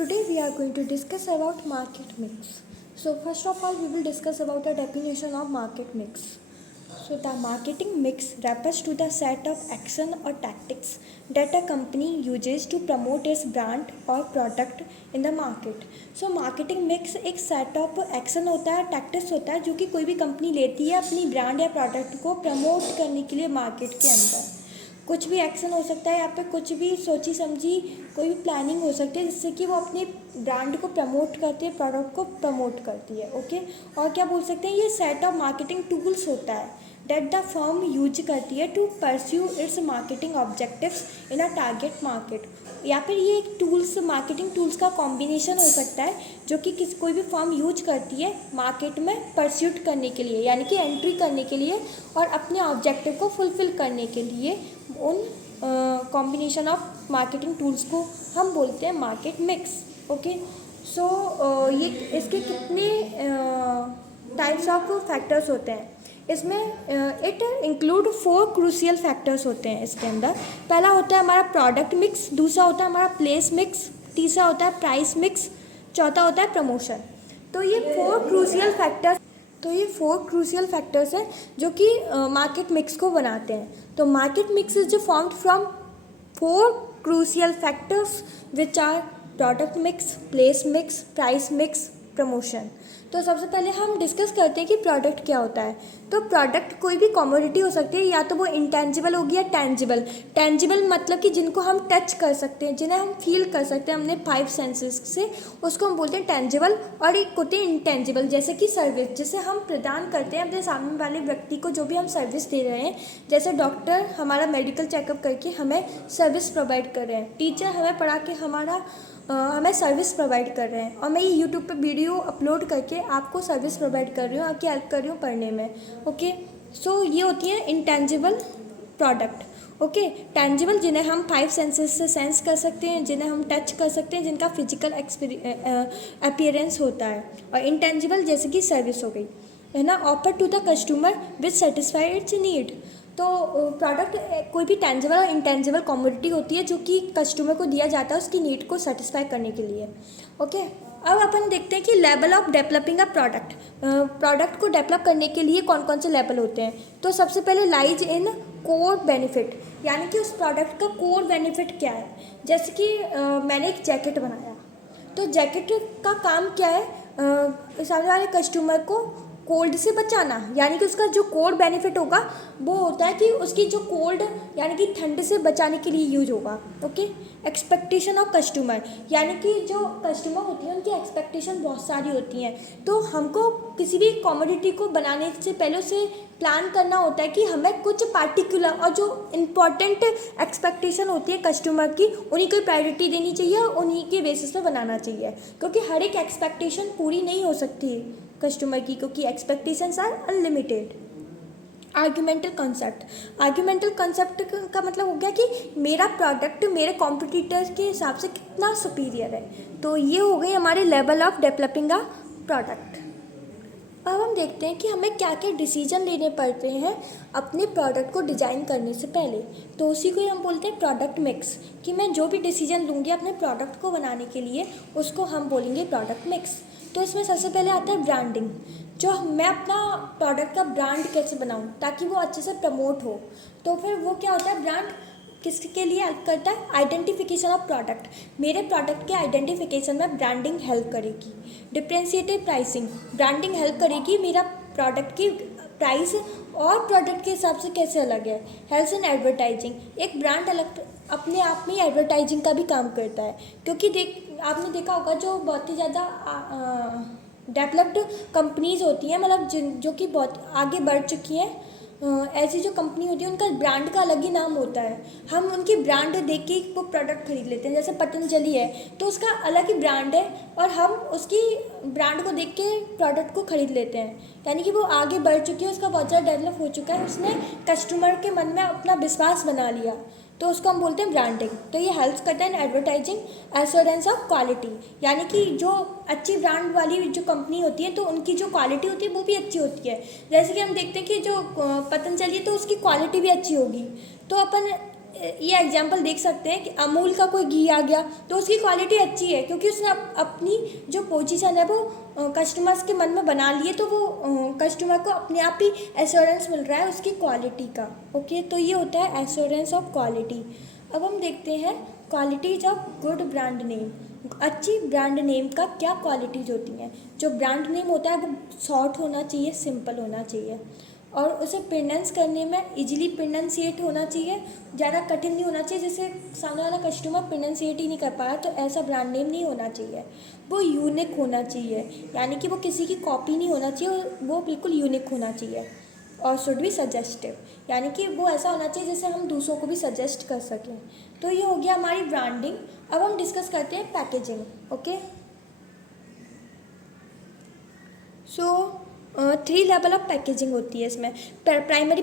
Today we are going to discuss about market mix. So first of all we will discuss about the definition of market mix. So the marketing mix refers to the set of action or tactics that a company uses to promote its brand or product in the market. So marketing mix एक set of action होता है, tactics होता है जो कि कोई भी company लेती है अपनी ब्रांड या प्रोडक्ट को प्रमोट करने के लिए मार्केट के अंदर. कुछ भी एक्शन हो सकता है या फिर कुछ भी सोची समझी कोई भी प्लानिंग हो सकती है जिससे कि वो अपने ब्रांड को प्रमोट करती है, प्रोडक्ट को प्रमोट करती है. ओके. और क्या बोल सकते हैं, ये सेट ऑफ मार्केटिंग टूल्स होता है दैट द फर्म यूज करती है to pursue its marketing objectives in a target market. या फिर ये एक टूल्स, मार्केटिंग टूल्स का कॉम्बिनेशन हो सकता है जो कि कोई भी फर्म यूज करती है मार्केट में परस्यूट करने के लिए, यानी कि एंट्री करने के लिए और अपने ऑब्जेक्टिव को फुलफिल करने के लिए. उन कॉम्बिनेशन ऑफ मार्केटिंग टूल्स को हम बोलते हैं मार्केट मिक्स. ओके. सो ये इसके कितने टाइप्स ऑफ फैक्टर्स होते हैं इसमें. इट इंक्लूड 4 क्रूशियल फैक्टर्स होते हैं इसके अंदर. पहला होता है हमारा प्रोडक्ट मिक्स, दूसरा होता है हमारा प्लेस मिक्स, तीसरा होता है प्राइस मिक्स, चौथा होता है प्रमोशन. तो ये 4 क्रूशियल फैक्टर्स हैं जो कि मार्केट मिक्स को बनाते हैं. तो market mix is formed from 4 crucial factors which are product mix, place mix, price mix, promotion. तो सबसे पहले हम डिस्कस करते हैं कि प्रोडक्ट क्या होता है. तो प्रोडक्ट कोई भी कमोडिटी हो सकती है, या तो वो इंटेंजिबल होगी या टेंजिबल. टेंजिबल मतलब कि जिनको हम टच कर सकते हैं, जिन्हें हम फील कर सकते हैं अपने 5 सेंसेस से, उसको हम बोलते हैं टेंजिबल. और एक होते हैं इंटेंजिबल, जैसे कि सर्विस, जिसे हम प्रदान करते हैं अपने सामने वाले व्यक्ति को जो भी हम सर्विस दे रहे हैं. जैसे डॉक्टर हमारा मेडिकल चेकअप करके हमें सर्विस प्रोवाइड कर रहे हैं, टीचर हमें पढ़ा के हमें सर्विस प्रोवाइड कर रहे हैं, और मैं ये यूट्यूब पे वीडियो अपलोड करके आपको सर्विस प्रोवाइड कर रही हूँ, आपकी हेल्प कर रही हूँ पढ़ने में. ओके. सो ये होती है इंटेंजिबल प्रोडक्ट. ओके. टेंजिबल जिन्हें हम 5 सेंसेस से सेंस कर सकते हैं, जिन्हें हम टच कर सकते हैं, जिनका फिजिकल अपीयरेंस होता है. और इंटेंजिबल जैसे कि सर्विस हो गई, है ना, offer to the customer which satisfy its need. तो प्रोडक्ट कोई भी टेंजिबल और इंटेंजिबल कमोडिटी होती है जो कि कस्टमर को दिया जाता है उसकी नीड को सेटिस्फाई करने के लिए. ओके. अब अपन देखते हैं कि level of developing a product. Product को डेवलप करने के लिए कौन कौन से लेवल होते हैं. तो सबसे पहले लाइज इन कोर बेनिफिट, यानी कि उस प्रोडक्ट का कोर बेनिफिट क्या है. जैसे कि मैंने एक जैकेट बनाया, तो जैकेट का काम क्या है, सामने वाले कस्टमर को कोल्ड से बचाना, यानी कि उसका जो कोर बेनिफिट होगा वो होता है कि उसकी जो कोल्ड यानी कि ठंड से बचाने के लिए यूज होगा. ओके. एक्सपेक्टेशन ऑफ कस्टमर, यानी कि जो कस्टमर होती है उनकी एक्सपेक्टेशन बहुत सारी होती हैं. तो हमको किसी भी कमोडिटी को बनाने से पहले उसे प्लान करना होता है कि हमें कुछ पार्टिकुलर और जो इम्पॉर्टेंट एक्सपेक्टेशन होती है कस्टमर की, उन्हीं को प्रायोरिटी देनी चाहिए और उन्हीं के बेसिस पे बनाना चाहिए, क्योंकि हर एक एक्सपेक्टेशन पूरी नहीं हो सकती कस्टमर की, क्योंकि एक्सपेक्टेशंस आर अनलिमिटेड. आर्ग्यूमेंटल कंसेप्ट का मतलब हो गया कि मेरा प्रोडक्ट मेरे कॉम्पिटिटर के हिसाब से कितना सुपीरियर है. तो ये हो गई हमारे level of developing a product. अब हम देखते हैं कि हमें क्या क्या डिसीजन लेने पड़ते हैं अपने प्रोडक्ट को डिज़ाइन करने से पहले. तो उसी को ही हम बोलते हैं प्रोडक्ट मिक्स, कि मैं जो भी डिसीजन लूँगी अपने प्रोडक्ट को बनाने के लिए उसको हम बोलेंगे प्रोडक्ट मिक्स. तो इसमें सबसे पहले आता है ब्रांडिंग, जो मैं अपना प्रोडक्ट का ब्रांड कैसे बनाऊं ताकि वो अच्छे से प्रमोट हो. तो फिर वो क्या होता है, ब्रांड किसके लिए हेल्प करता है, आइडेंटिफिकेशन ऑफ प्रोडक्ट. मेरे प्रोडक्ट के आइडेंटिफिकेशन में ब्रांडिंग हेल्प करेगी. डिफरेंशिएटेड प्राइसिंग, ब्रांडिंग हेल्प करेगी मेरा प्रोडक्ट की प्राइस और प्रोडक्ट के हिसाब से कैसे अलग है. हेल्प्स इन एडवर्टाइजिंग, एक ब्रांड अलग अपने आप में एडवर्टाइजिंग का भी काम करता है, क्योंकि आपने देखा होगा जो बहुत ही ज़्यादा डेवलप्ड कंपनीज़ होती हैं, मतलब जो कि बहुत आगे बढ़ चुकी हैं, ऐसी जो कंपनी होती है उनका ब्रांड का अलग ही नाम होता है. हम उनकी ब्रांड देख के वो प्रोडक्ट खरीद लेते हैं. जैसे पतंजलि है तो उसका अलग ही ब्रांड है और हम उसकी ब्रांड को देख के प्रोडक्ट को खरीद लेते हैं, यानी कि वो आगे बढ़ चुकी है, उसका बहुत ज़्यादा डेवलप हो चुका है, उसने कस्टमर के मन में अपना विश्वास बना लिया, तो उसको हम बोलते हैं ब्रांडिंग. तो ये हेल्प करता है in advertising assurance of quality, यानी कि जो अच्छी ब्रांड वाली जो कंपनी होती है तो उनकी जो क्वालिटी होती है वो भी अच्छी होती है. जैसे कि हम देखते हैं कि जो पतंजलि है तो उसकी क्वालिटी भी अच्छी होगी. तो अपन ये एग्जांपल देख सकते हैं कि अमूल का कोई घी आ गया तो उसकी क्वालिटी अच्छी है क्योंकि उसने अपनी जो पोजीशन है वो कस्टमर्स के मन में बना लिए, तो वो कस्टमर को अपने आप ही एश्योरेंस मिल रहा है उसकी क्वालिटी का। ओके, तो ये होता है एश्योरेंस ऑफ क्वालिटी। अब हम देखते हैं qualities of good brand name. अच्छी ब्रांड नेम का क्या क्वालिटीज़ होती हैं। जो ब्रांड नेम होता है वो शॉर्ट होना चाहिए, सिंपल होना चाहिए और उसे प्रोनाउंस करने में इजीली प्रोनाउंसिएट होना चाहिए, ज़्यादा कठिन नहीं होना चाहिए जिससे सामने वाला कस्टमर प्रोनाउंसिएट ही नहीं कर पा रहा, तो ऐसा ब्रांड नेम नहीं होना चाहिए। वो यूनिक होना चाहिए, यानी कि वो किसी की कॉपी नहीं होना चाहिए और वो बिल्कुल यूनिक होना चाहिए। और शुड बी सजेस्टिव, यानी कि वो ऐसा होना चाहिए जिससे हम दूसरों को भी सजेस्ट कर सकें। तो ये हो गया हमारी ब्रांडिंग। अब हम डिस्कस करते हैं packaging. Okay, so 3 level of packaging होती है इसमें। प्राइमरी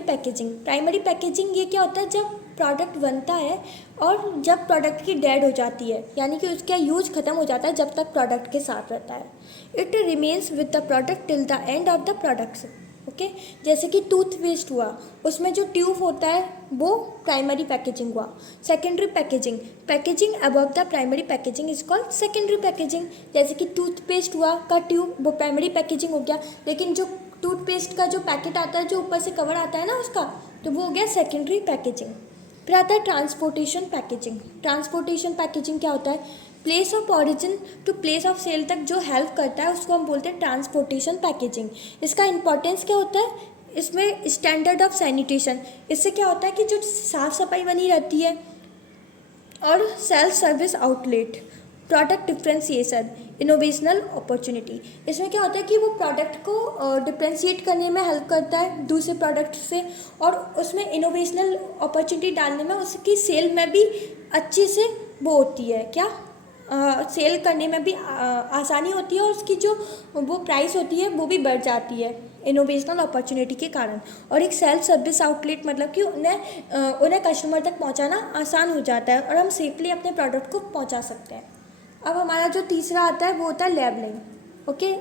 पैकेजिंग ये क्या होता है, जब प्रोडक्ट बनता है और जब प्रोडक्ट की डेड हो जाती है, यानी कि उसका यूज ख़त्म हो जाता है जब तक प्रोडक्ट के साथ रहता है। It remains with the product till the end of the products. Okay, जैसे कि टूथपेस्ट हुआ, उसमें जो ट्यूब होता है वो प्राइमरी पैकेजिंग हुआ। Secondary packaging above the primary packaging is called secondary packaging. जैसे कि टूथपेस्ट हुआ का ट्यूब वो प्राइमरी पैकेजिंग हो गया, लेकिन जो टूथपेस्ट का जो पैकेट आता है, जो ऊपर से कवर आता है ना उसका, तो वो हो गया सेकेंडरी पैकेजिंग। फिर आता है ट्रांसपोर्टेशन पैकेजिंग क्या होता है, place of origin to place of sale तक जो हेल्प करता है उसको हम बोलते हैं ट्रांसपोर्टेशन पैकेजिंग। इसका इंपॉर्टेंस क्या होता है, इसमें स्टैंडर्ड ऑफ सैनिटेशन, इससे क्या होता है कि जो साफ़ सफाई बनी रहती है, और self service outlet, product differentiation, innovational opportunity. इसमें क्या होता है कि वो प्रोडक्ट को डिफ्रेंशिएट करने में हेल्प करता है दूसरे प्रोडक्ट से, और उसमें इनोवेशनल अपॉर्चुनिटी डालने में, उसकी सेल में भी अच्छे से वो होती है, क्या सेल करने में भी आसानी होती है, और उसकी जो वो प्राइस होती है वो भी बढ़ जाती है इनोवेशनल अपॉर्चुनिटी के कारण। और एक सेल्फ सर्विस आउटलेट मतलब कि उन्हें कस्टमर तक पहुंचाना आसान हो जाता है और हम सेफली अपने प्रोडक्ट को पहुंचा सकते हैं। अब हमारा जो तीसरा आता है वो होता है लेबलिंग। ओके,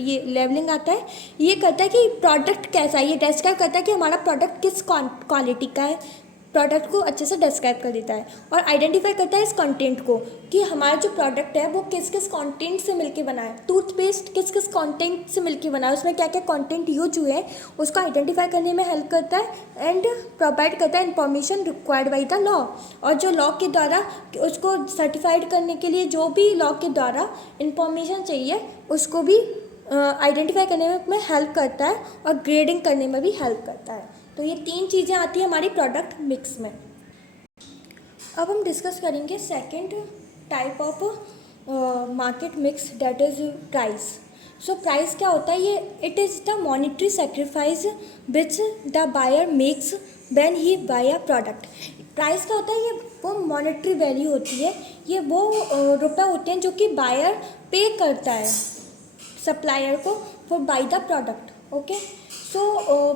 ये लेबलिंग आता है, ये कहता है कि प्रोडक्ट कैसा है, ये डिस्क्राइब करता है कि हमारा प्रोडक्ट किस क्वालिटी का है, प्रोडक्ट को अच्छे से डिस्क्राइब कर देता है, और आइडेंटिफाई करता है इस कंटेंट को कि हमारा जो प्रोडक्ट है वो किस किस कंटेंट से मिलके बना है। टूथपेस्ट किस किस कंटेंट से मिलके बना है, उसमें क्या क्या कंटेंट यूज हुए हैं उसको आइडेंटिफाई करने में हेल्प करता है एंड प्रोवाइड करता है information required by the law. और जो लॉ के द्वारा उसको सर्टिफाइड करने के लिए जो भी लॉ के द्वारा इंफॉर्मेशन चाहिए उसको भी आइडेंटिफाई करने में हेल्प करता है और ग्रेडिंग करने में भी हेल्प करता है। तो ये 3 चीज़ें आती हैं हमारी प्रोडक्ट मिक्स में। अब हम डिस्कस करेंगे second type of market mix, that is price. So price क्या होता है, ये it is the monetary sacrifice which the buyer makes when he buy a product. Price क्या होता है, ये वो मॉनिटरी वैल्यू होती है, ये वो रुपए होते हैं जो कि बायर पे करता है सप्लायर को for bye the product. Okay, so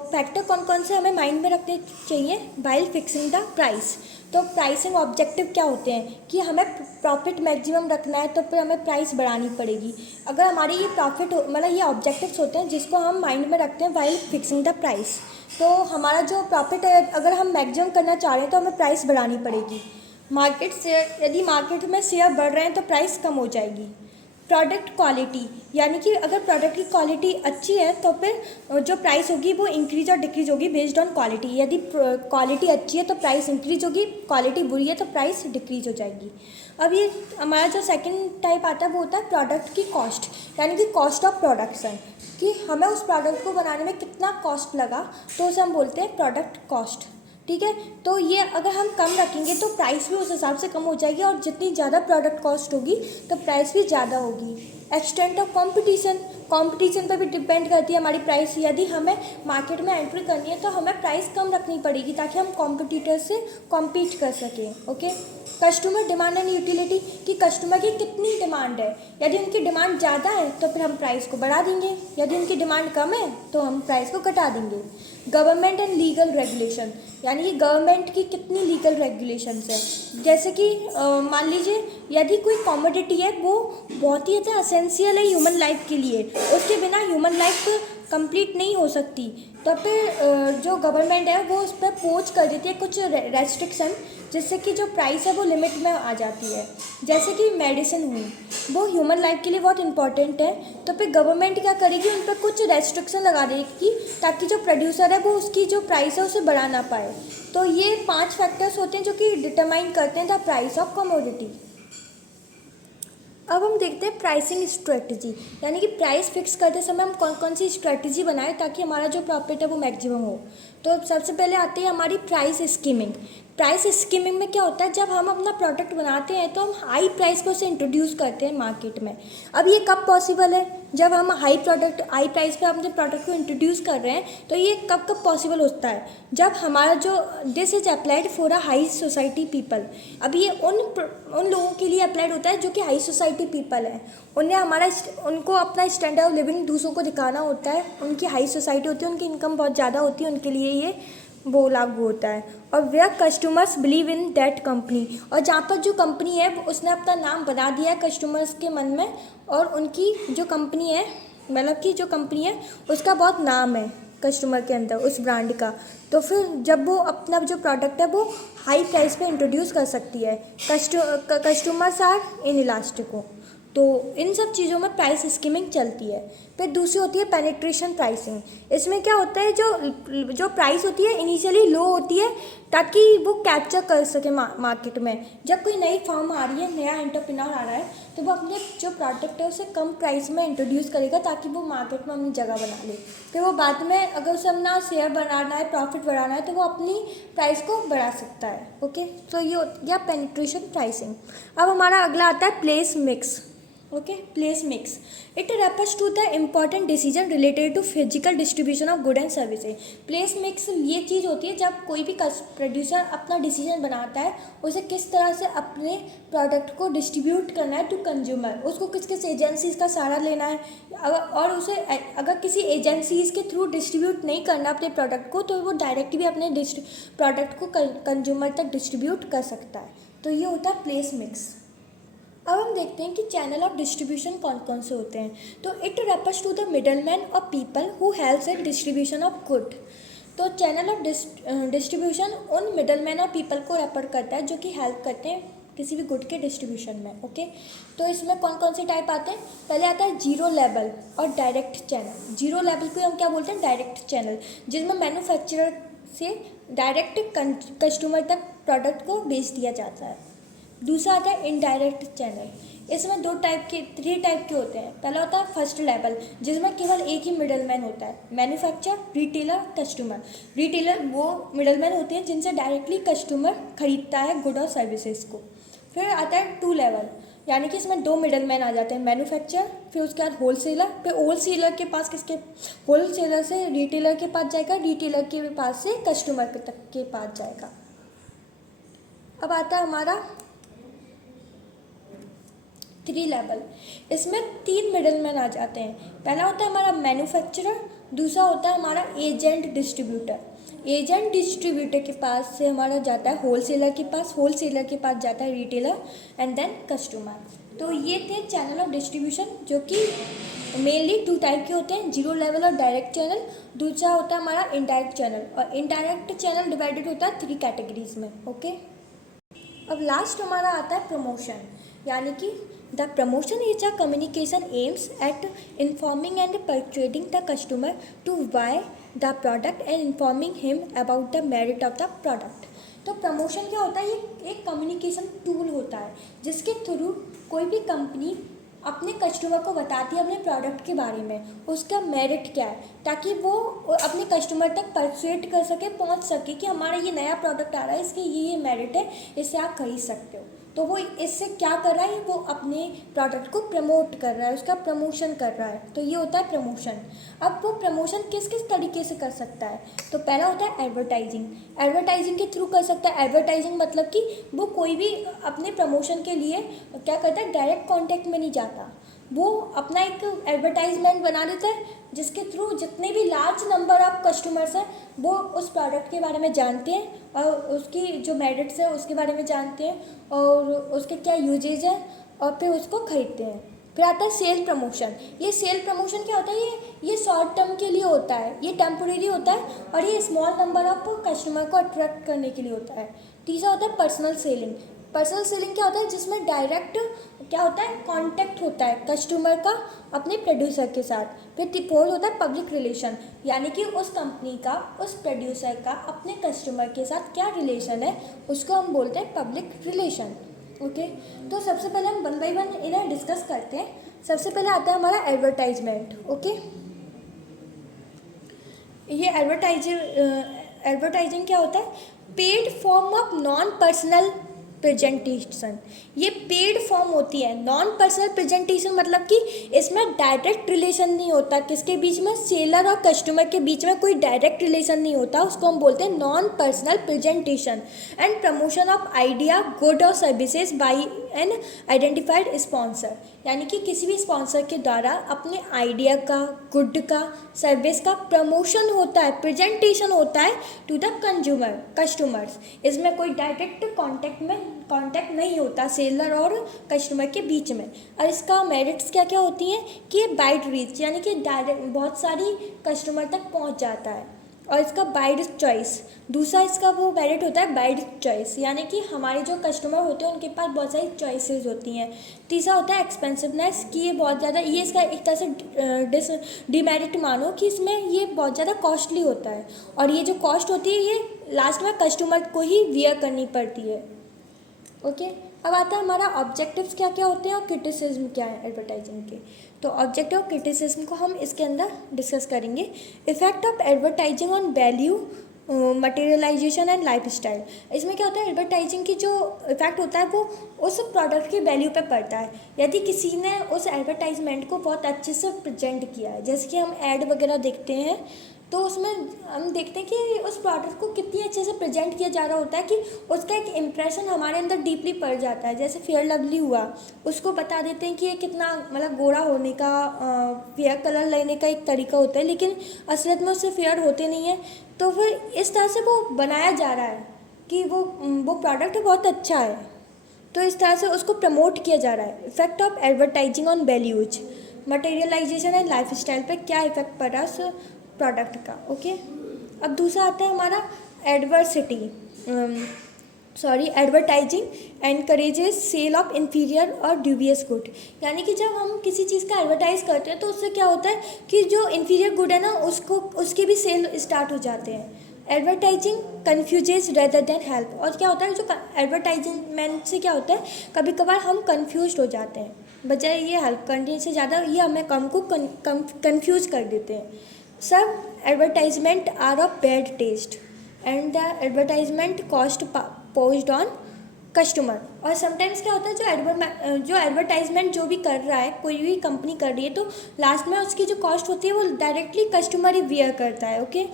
factor कौन कौन से हमें माइंड में रखने चाहिए वाइल फिक्सिंग द प्राइस। तो प्राइसिंग ऑब्जेक्टिव क्या होते हैं कि हमें प्रॉफिट मैक्सिमम रखना है तो फिर हमें प्राइस बढ़ानी पड़ेगी। अगर हमारी ये प्रॉफिट मतलब ये ऑब्जेक्टिव्स होते हैं जिसको हम माइंड में रखते हैं वाइल फिक्सिंग द प्राइस। तो हमारा जो प्रॉफिट है अगर हम मैक्सिमम करना चाह रहे हैं तो हमें प्राइस बढ़ानी पड़ेगी। मार्केट शेयर, यदि मार्केट में शेयर बढ़ रहे हैं तो प्राइस कम हो जाएगी। प्रोडक्ट क्वालिटी, यानी कि अगर प्रोडक्ट की क्वालिटी अच्छी है तो फिर जो प्राइस होगी वो इंक्रीज और डिक्रीज होगी बेस्ड ऑन क्वालिटी। यदि क्वालिटी अच्छी है तो प्राइस इंक्रीज होगी, क्वालिटी बुरी है तो प्राइस डिक्रीज हो जाएगी। अब ये हमारा जो सेकंड टाइप आता है वो होता है प्रोडक्ट की कॉस्ट, यानी कि कॉस्ट ऑफ प्रोडक्शन, कि हमें उस प्रोडक्ट को बनाने में कितना कॉस्ट लगा, तो उसे हम बोलते हैं प्रोडक्ट कॉस्ट। ठीक है, तो ये अगर हम कम रखेंगे तो प्राइस भी उस हिसाब से कम हो जाएगी, और जितनी ज़्यादा प्रोडक्ट कॉस्ट होगी तो प्राइस भी ज़्यादा होगी। एक्सटेंट ऑफ कंपटीशन पर भी डिपेंड करती है हमारी प्राइस। यदि हमें मार्केट में एंट्री करनी है तो हमें प्राइस कम रखनी पड़ेगी ताकि हम कॉम्पिटिटर से कॉम्पीट कर सकें। Okay, customer demand and utility, कि कस्टमर की कितनी डिमांड है। यदि उनकी डिमांड ज़्यादा है तो फिर हम प्राइस को बढ़ा देंगे, यदि उनकी डिमांड कम है तो हम प्राइस को घटा देंगे। गवर्नमेंट एंड लीगल रेगुलेशन, यानी कि गवर्नमेंट की कितनी लीगल रेगुलेशंस है। जैसे कि मान लीजिए यदि कोई कमोडिटी है वो बहुत ही ज़्यादा असेंशियल है ह्यूमन लाइफ के लिए, उसके बिना ह्यूमन लाइफ कंप्लीट नहीं हो सकती, तो फिर जो गवर्नमेंट है वो उस पर पोच कर देती है कुछ रेस्ट्रिक्शन, जिससे कि जो प्राइस है वो लिमिट में आ जाती है। जैसे कि मेडिसिन हुई, वो ह्यूमन लाइफ के लिए बहुत इंपॉर्टेंट है, तो फिर गवर्नमेंट क्या करेगी, उन पर कुछ रेस्ट्रिक्शन लगा देगी ताकि जो प्रोड्यूसर है वो उसकी जो प्राइस है उसे बढ़ा ना पाए। तो ये 5 फैक्टर्स होते हैं जो कि डिटरमाइन करते हैं द प्राइस ऑफ कमोडिटी। अब हम देखते हैं प्राइसिंग स्ट्रेटजी, यानी कि प्राइस फिक्स करते समय हम कौन कौन सी स्ट्रेटजी बनाएं ताकि हमारा जो प्रॉफिट है वो मैक्सिमम हो। तो सबसे पहले आती है हमारी प्राइस स्कीमिंग। प्राइस स्कीमिंग में क्या होता है, जब हम अपना प्रोडक्ट बनाते हैं तो हम हाई प्राइस पे उसे इंट्रोड्यूस करते हैं मार्केट में। अब ये कब पॉसिबल है, जब हम हाई प्राइस पे अपने प्रोडक्ट को इंट्रोड्यूस कर रहे हैं, तो ये कब कब पॉसिबल होता है, जब हमारा जो this is applied for a high society people. अब ये उन लोगों के लिए अप्लाइड होता है जो कि हाई सोसाइटी पीपल है, उनको अपना स्टैंडर्ड ऑफ लिविंग दूसरों को दिखाना होता है, उनकी हाई सोसाइटी होती है, उनकी इनकम बहुत ज़्यादा होती है, उनके लिए ये वो लागू होता है। और where customers believe in that company, और जहाँ पर जो कंपनी है उसने अपना नाम बना दिया है कस्टमर्स के मन में, और उनकी जो कंपनी है, मतलब कि जो कंपनी है उसका बहुत नाम है कस्टमर के अंदर उस ब्रांड का, तो फिर जब वो अपना जो प्रोडक्ट है वो हाई प्राइस पे इंट्रोड्यूस कर सकती है। Customers are inelastic. तो इन सब चीज़ों में प्राइस स्कीमिंग चलती है। फिर दूसरी होती है पेनिट्रेशन प्राइसिंग। इसमें क्या होता है, जो प्राइस होती है इनिशियली लो होती है ताकि वो कैप्चर कर सके मार्केट में। जब कोई नई फर्म आ रही है, नया एंटरप्रेन्योर आ रहा है, तो वो अपने जो प्रोडक्ट है उसे कम प्राइस में इंट्रोड्यूस करेगा ताकि वो मार्केट में अपनी जगह बना ले। फिर वो बाद में अगर उसे अपना शेयर बढ़ाना है, प्रॉफिट बढ़ाना है, तो वो अपनी प्राइस को बढ़ा सकता है। ओके, तो ये हो गया पेनिट्रेशन प्राइसिंग। अब हमारा अगला आता है place mix. Okay, place mix it refers to the important decision related to physical distribution of good and services. Place mix ये चीज़ होती है जब कोई भी प्रोड्यूसर अपना डिसीजन बनाता है उसे किस तरह से अपने प्रोडक्ट को डिस्ट्रीब्यूट करना है टू कंज्यूमर, उसको किस किस एजेंसीज़ का सहारा लेना है, और उसे अगर किसी एजेंसीज़ के थ्रू डिस्ट्रीब्यूट नहीं करना अपने प्रोडक्ट को, तो वो डायरेक्ट भी अपने प्रोडक्ट को कंज्यूमर तक डिस्ट्रीब्यूट कर सकता है। तो ये होता है प्लेस मिक्स। अब हम देखते हैं कि चैनल ऑफ डिस्ट्रीब्यूशन कौन कौन से होते हैं। तो it refers to the middle man और people who helps in distribution of good. तो चैनल ऑफ डिस्ट्रीब्यूशन उन मिडल मैन और पीपल को रेफर करता है जो कि हेल्प करते हैं किसी भी गुड के डिस्ट्रीब्यूशन में। ओके, तो इसमें कौन कौन से टाइप आते हैं। पहले आता है जीरो लेवल और डायरेक्ट चैनल। जीरो लेवल को हम क्या बोलते हैं, डायरेक्ट चैनल, जिसमें मैन्युफैक्चरर से डायरेक्ट कस्टमर तक प्रोडक्ट को बेच दिया जाता है। दूसरा आता है इनडायरेक्ट चैनल। इसमें 3 टाइप के होते हैं। पहला होता है फर्स्ट लेवल, जिसमें केवल एक ही मिडल मैन होता है, मैन्युफैक्चरर, रिटेलर, कस्टमर। रिटेलर वो मिडल मैन होते हैं जिनसे डायरेक्टली कस्टमर खरीदता है गुड और सर्विसेज को। फिर आता है 2 लेवल, यानी कि इसमें 2 मिडल मैन आ जाते हैं, मैन्युफैक्चरर, फिर उसके बाद होलसेलर। फिर होलसेलर के पास होलसेलर से रिटेलर के पास जाएगा, रिटेलर के पास से कस्टमर तक के पास जाएगा। अब आता है हमारा 3 लेवल। इसमें 3 मिडल मैन आ जाते हैं। पहला होता है हमारा मैन्युफैक्चरर, दूसरा होता है हमारा एजेंट डिस्ट्रीब्यूटर। एजेंट डिस्ट्रीब्यूटर के पास से हमारा जाता है होलसेलर के पास, होलसेलर के पास जाता है रिटेलर, एंड देन कस्टमर। तो ये थे चैनल ऑफ डिस्ट्रीब्यूशन, जो कि मेनली 2 टाइप के होते हैं, जीरो लेवल और डायरेक्ट चैनल। दूसरा होता है हमारा इनडायरेक्ट चैनल, और इनडायरेक्ट चैनल डिवाइडेड होता है 3 कैटेगरीज में। ओके, अब लास्ट हमारा आता है प्रमोशन, यानी कि the promotion is a communication aims at informing and persuading the customer to buy the product and informing him about the merit of the product. तो प्रमोशन क्या होता है, ये एक कम्युनिकेशन टूल होता है जिसके थ्रू कोई भी कंपनी अपने कस्टमर को बताती है अपने प्रोडक्ट के बारे में, उसका मेरिट क्या है, ताकि वो अपने कस्टमर तक परsuade कर सके, पहुंच सके कि हमारा ये नया प्रोडक्ट आ रहा है, इसके ये मेरिट है, इसे आप खरीद सकते हो। तो वो इससे क्या कर रहा है, वो अपने प्रोडक्ट को प्रमोट कर रहा है, उसका प्रमोशन कर रहा है। तो ये होता है प्रमोशन। अब वो प्रमोशन किस किस तरीके से कर सकता है, तो पहला होता है एडवर्टाइजिंग। एडवर्टाइजिंग के थ्रू कर सकता है। एडवर्टाइजिंग मतलब कि वो कोई भी अपने प्रमोशन के लिए क्या करता है, डायरेक्ट कॉन्टैक्ट में नहीं जाता, वो अपना एक एडवर्टाइजमेंट बना देता है जिसके थ्रू जितने भी लार्ज नंबर ऑफ कस्टमर्स हैं वो उस प्रोडक्ट के बारे में जानते हैं और उसकी जो मेरिट्स है उसके बारे में जानते हैं और उसके क्या यूजेज है, और फिर उसको खरीदते हैं। फिर आता है सेल प्रमोशन। ये सेल प्रमोशन क्या होता है, ये शॉर्ट टर्म के लिए होता है, ये टेम्पोरेरी होता है और ये स्मॉल नंबर ऑफ कस्टमर को अट्रैक्ट करने के लिए होता है। तीसरा होता है पर्सनल सेलिंग। पर्सनल सेलिंग क्या होता है, जिसमें डायरेक्ट क्या होता है, कांटेक्ट होता है कस्टमर का अपने प्रोड्यूसर के साथ। फिर फोर्थ होता है पब्लिक रिलेशन, यानी कि उस कंपनी का, उस प्रोड्यूसर का अपने कस्टमर के साथ क्या रिलेशन है, उसको हम बोलते हैं पब्लिक रिलेशन। ओके, तो सबसे पहले हम वन बाई वन इन्हें डिस्कस करते हैं। सबसे पहले आता है हमारा एडवर्टाइजमेंट। ओके, ये एडवर्टाइजिंग क्या होता है, paid form of non personal presentation. ये पेड फॉर्म होती है। नॉन पर्सनल प्रेजेंटेशन मतलब कि इसमें डायरेक्ट रिलेशन नहीं होता किसके बीच में, सेलर और कस्टमर के बीच में कोई डायरेक्ट रिलेशन नहीं होता, उसको हम बोलते हैं non personal presentation. And promotion of idea, good और services by an identified sponsor, यानी कि किसी भी स्पॉन्सर के द्वारा अपने आइडिया का, गुड का, सर्विस का प्रमोशन होता है, प्रेजेंटेशन होता है टू द कस्टमर्स। इसमें कोई डायरेक्ट कांटेक्ट नहीं होता सेलर और कस्टमर के बीच में। और इसका मेरिट्स क्या क्या होती हैं कि ये वाइड रीच, यानी कि डायरेक्ट बहुत सारी कस्टमर तक पहुंच जाता है। और इसका वाइड चॉइस, दूसरा इसका वो मेरिट होता है वाइड चॉइस, यानी कि हमारे जो कस्टमर होते हैं उनके पास बहुत सारी चॉइसेस होती हैं। तीसरा होता है एक्सपेंसिवनेस, कि ये बहुत ज़्यादा, ये इसका एक तरह से डिमेरिट मानो कि इसमें ये बहुत ज़्यादा कॉस्टली होता है और ये जो कॉस्ट होती है ये लास्ट में कस्टमर को ही वियर करनी पड़ती है। ओके, अब आता है हमारा ऑब्जेक्टिव्स क्या क्या होते हैं और क्रिटिसिज्म क्या है एडवर्टाइजिंग के। तो ऑब्जेक्टिव और क्रिटिसिज्म को हम इसके अंदर डिस्कस करेंगे। Effect of advertising on value, materialization and lifestyle. इसमें क्या होता है, एडवर्टाइजिंग की जो इफेक्ट होता है वो उस प्रोडक्ट की वैल्यू पे पड़ता है। यदि किसी ने उस एडवर्टाइजमेंट को बहुत अच्छे से प्रेजेंट किया है, जैसे कि हम ऐड वगैरह देखते हैं तो उसमें हम देखते हैं कि उस प्रोडक्ट को कितनी अच्छे से प्रेजेंट किया जा रहा होता है कि उसका एक इम्प्रेशन हमारे अंदर डीपली पड़ जाता है। जैसे फेयर लवली हुआ, उसको बता देते हैं कि ये कितना मतलब गोरा होने का, फेयर कलर लेने का एक तरीका होता है, लेकिन असलियत में उससे फेयर होते नहीं है। तो फिर इस तरह से वो बनाया जा रहा है कि वो प्रोडक्ट बहुत अच्छा है, तो इस तरह से उसको प्रमोट किया जा रहा है। Effect of advertising on values, materialization and life style पर क्या इफेक्ट पड़ रहा है उस प्रोडक्ट का। ओके, अब दूसरा आता है हमारा advertising encourages sale of inferior और ड्यूबियस गुड, यानी कि जब हम किसी चीज़ का एडवर्टाइज करते हैं तो उससे क्या होता है कि जो इंफीरियर गुड है ना उसके भी सेल स्टार्ट हो जाते हैं। एडवर्टाइजिंग कन्फ्यूजेस रेदर देन हेल्प, और क्या होता है जो एडवर्टाइजमेंट से क्या होता है कभी कभार हम कन्फ्यूज हो जाते हैं, बजाय ये हेल्प करने से ज़्यादा ये हमें हमको कन्फ्यूज कर देते हैं। सब advertisement are of bad taste and the advertisement cost posed on customer. और समटाइम्स क्या होता है जो एडवर्टाइजमेंट जो भी कर रहा है, कोई भी कंपनी कर रही है, तो लास्ट में उसकी जो कॉस्ट होती है वो डायरेक्टली कस्टमर ही वियर करता है। ओके,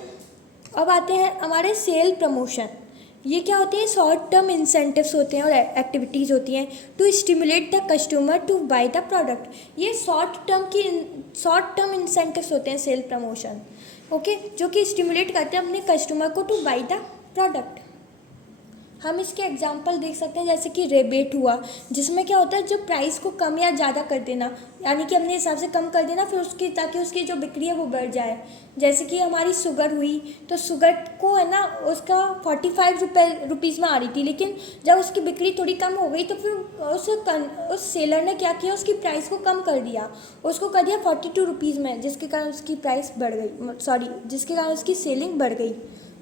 अब आते हैं हमारे सेल प्रमोशन। ये क्या होते हैं, शॉर्ट टर्म इंसेंटिव्स होते हैं और एक्टिविटीज़ होती हैं to stimulate the customer to buy the product. ये शॉर्ट टर्म इंसेंटिव्स होते हैं सेल प्रमोशन। ओके, जो कि स्टिमुलेट करते हैं अपने कस्टमर को टू बाय द प्रोडक्ट। हम इसके एग्जांपल देख सकते हैं, जैसे कि रेबेट हुआ, जिसमें क्या होता है जो प्राइस को कम या ज़्यादा कर देना, यानी कि अपने हिसाब से कम कर देना फिर उसकी, ताकि उसकी जो बिक्री है वो बढ़ जाए। जैसे कि हमारी शुगर हुई, तो शुगर को है ना उसका 45 रुपीज़ में आ रही थी, लेकिन जब उसकी बिक्री थोड़ी कम हो गई तो फिर उस सेलर ने क्या किया, उसकी प्राइस को कम कर दिया, उसको कर दिया 42 रुपीज़ में, जिसके कारण उसकी प्राइस बढ़ गई, जिसके कारण उसकी सेलिंग बढ़ गई।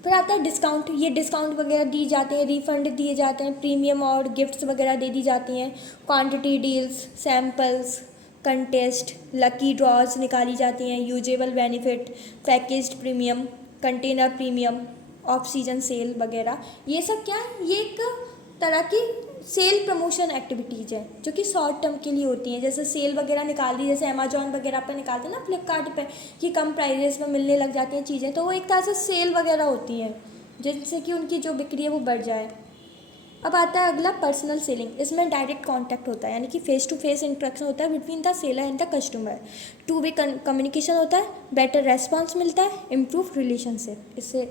फिर आता है डिस्काउंट। ये डिस्काउंट वगैरह दी जाते हैं, रिफंड दिए जाते हैं, प्रीमियम और गिफ्ट्स वगैरह दे दी जाती हैं, quantity deals, samples, contest, lucky draws निकाली जाती हैं, usable benefit, packaged premium, container premium, off season sale वगैरह। ये सब क्या है, ये एक तरह की सेल प्रमोशन एक्टिविटीज़ है जो कि शॉर्ट टर्म के लिए होती हैं। जैसे सेल वगैरह निकाल दी, जैसे अमेजोन वगैरह पर निकालते हैं ना, फ्लिपकार्ट पे, कि कम प्राइजेस में मिलने लग जाती हैं चीज़ें, तो वो एक तरह से सेल वगैरह होती हैं जिससे कि उनकी जो बिक्री है वो बढ़ जाए। अब आता है अगला पर्सनल सेलिंग। इसमें डायरेक्ट कांटेक्ट होता है, यानी कि फेस टू फेस इंटरेक्शन होता है between the seller and the customer. Two way communication होता है, बेटर रेस्पॉन्स मिलता है, इम्प्रूव रिलेशनशिप, इससे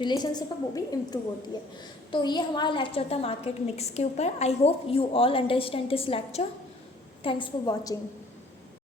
रिलेशनशिप है वो भी इम्प्रूव होती है। तो ये हमारा लेक्चर था मार्केट मिक्स के ऊपर। I hope you all understand this lecture. Thanks for watching.